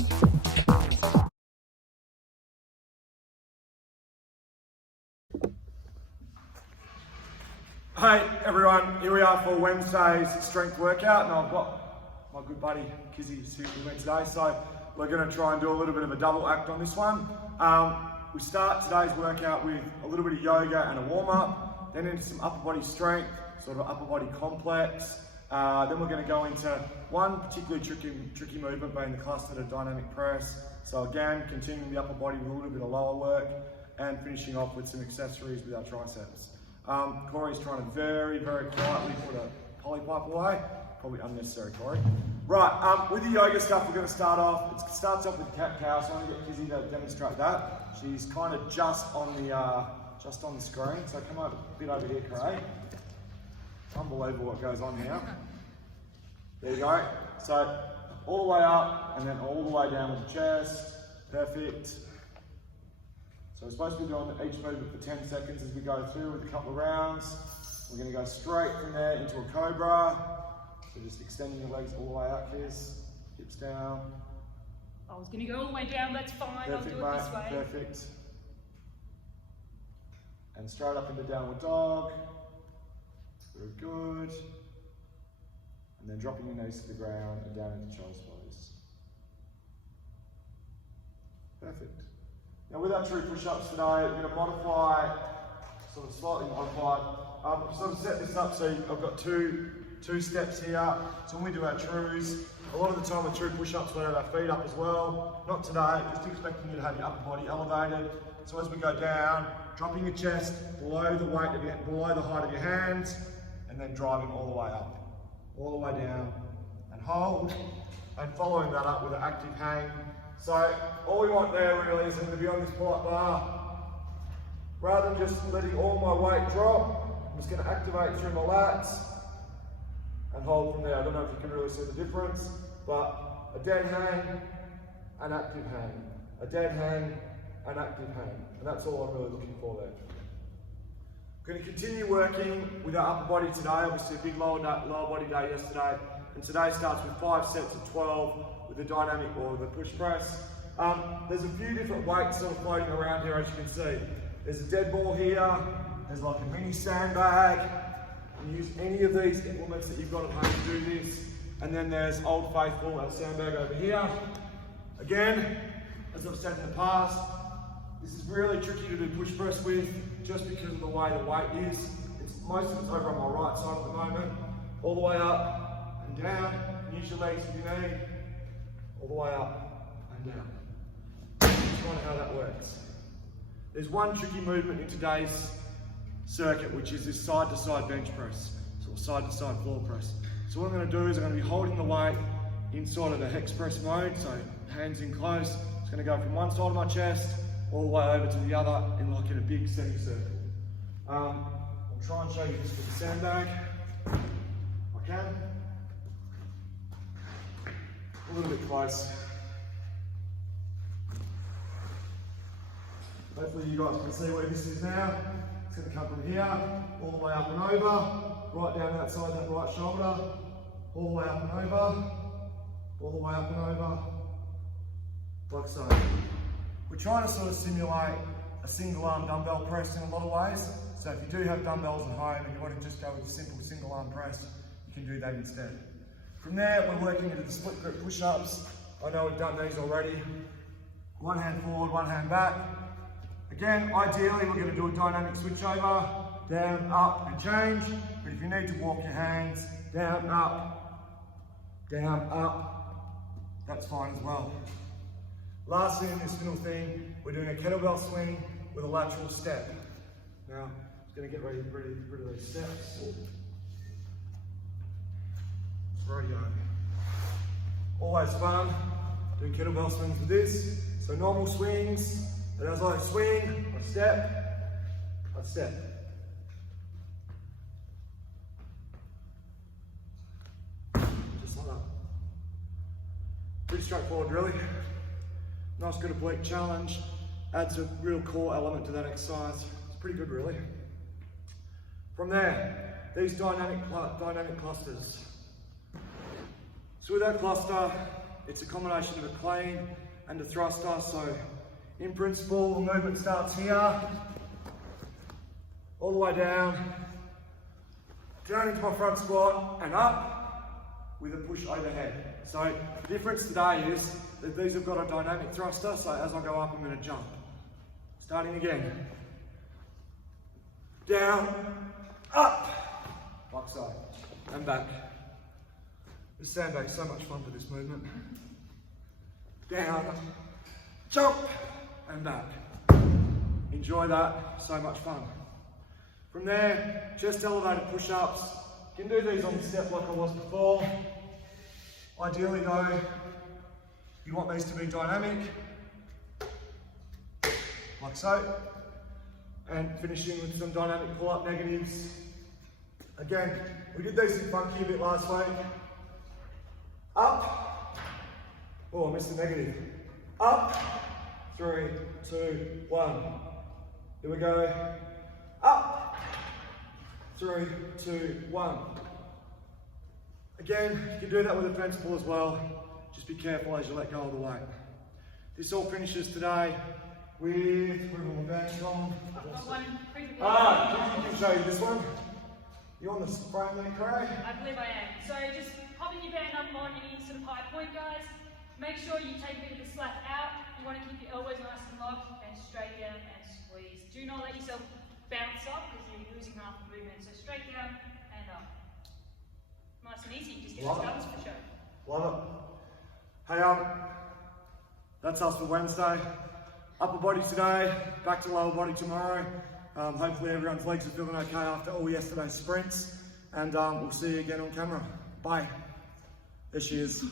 Hey everyone, here we are for Wednesday's strength workout, and I've got my good buddy Kizzy here with me today, so we're going to try and do a little bit of a double act on this one. We start today's workout with a little bit of yoga and a warm-up, then into some upper body strength, sort of upper body complex. Then we're going to go into one particularly tricky movement being the clustered dynamic press. So again, continuing the upper body with a little bit of lower work and finishing off with some accessories with our triceps. Corey's trying to very quietly put a polypipe away. Probably unnecessary, Corey. Right, with the yoga stuff, we're going to start off. It starts off with cat-cow, so I'm going to get Kizzy to demonstrate that. She's kind of just on the screen, so come over a bit over here, Corey. Unbelievable what goes on here. There you go. So all the way up and then all the way down with the chest. Perfect. So we're supposed to be doing each movement for 10 seconds as we go through with a couple of rounds. We're going to go straight from there into a cobra. So just extending your legs all the way out, Kiz. Hips down. I was going to go all the way down, that's fine. Perfect, I'll do it this way. Perfect. And straight up into downward dog. Very good. And then dropping your knees to the ground and down into child's pose. Perfect. Now with our true push-ups today, we're going to modify, sort of slightly modified. Sort of set this up so I've got two steps here. So when we do our trues, a lot of the time with true push-ups we have our feet up as well. Not today, just expecting you to have your upper body elevated. So as we go down, dropping your chest below the weight of below the height of your hands, and then driving all the way up, all the way down, and hold, and following that up with an active hang. So all we want there really is to be on this pull-up bar. Rather than just letting all my weight drop, I'm just going to activate through my lats and hold from there. I don't know if you can really see the difference, but a dead hang, an active hang, a dead hang, an active hang, and that's all I'm really looking for there. We're going to continue working with our upper body today. Obviously a big lower body day yesterday, and today starts with 5 sets of 12 with the dynamic or the push press. There's a few different weights sort of floating around here, as you can see. There's a dead ball here, there's like a mini sandbag. You can use any of these implements that you've got at home to do this. And then there's Old Faithful, our sandbag over here. Again, as I've said in the past, this is really tricky to do push press with just because of the way the weight is. Most of it's over on my right side at the moment. All the way up and down. Use your legs if you need. All the way up and down. That's kind of how that works. There's one tricky movement in today's circuit, which is this side-to-side bench press, or side-to-side floor press. So what I'm going to do is I'm going to be holding the weight inside of a hex press mode, so hands in close. It's going to go from one side of my chest all the way over to the other in like in a big semicircle. I'll try and show you this with the sandbag. I can. A little bit close. Hopefully you guys can see where this is now. It's going to come from here, all the way up and over, right down outside that right shoulder, all the way up and over, all the way up and over, like so. We're trying to sort of simulate a single arm dumbbell press in a lot of ways. So if you do have dumbbells at home and you want to just go with a simple single arm press, you can do that instead. From there, we're working into the split grip push-ups. I know we've done these already. One hand forward, one hand back. Again, ideally, we're going to do a dynamic switch over, down, up, and change. But if you need to walk your hands down, up, that's fine as well. Lastly, in this middle thing, we're doing a kettlebell swing with a lateral step. Now, I'm going to get rid of these steps. Radio. Always fun doing kettlebell swings with this. So normal swings, and as I swing, I step, I step. Just like that. Pretty straightforward really. Nice good oblique challenge. Adds a real core element to that exercise. It's pretty good really. From there, these dynamic clusters. So with that cluster, it's a combination of a clean and a thruster. So in principle, the movement starts here, all the way down into my front squat and up with a push overhead. So the difference today is that these have got a dynamic thruster, so as I go up, I'm going to jump. Starting again. Down, up, like so, and back. This sandbag's so much fun for this movement. Down, jump, and back. Enjoy that, so much fun. From there, chest elevated push-ups. You can do these on the step like I was before. Ideally though, you want these to be dynamic, like so, and finishing with some dynamic pull-up negatives. Again, we did these in funky a bit last week. Up, oh I missed the negative. Up, 3, 2, 1. Here we go. Up, 3, 2, 1. Again, you can do that with a fence pull as well. Just be careful as you let go of the weight. This all finishes today with, where will my band on? You can show you this one. You on the frame there, Craig? I believe I am. So just popping your band up on any sort of high point, guys. Make sure you take a bit of the slack out. You want to keep your elbows nice and locked and straight down and squeeze. Do not let yourself bounce up because you're losing half the movement. So straight down and up. Nice and easy. Just get your thumbs for show. Love it. Hey, that's us for Wednesday. Upper body today, back to lower body tomorrow. Hopefully everyone's legs are feeling okay after all yesterday's sprints. And we'll see you again on camera. Bye. There she is.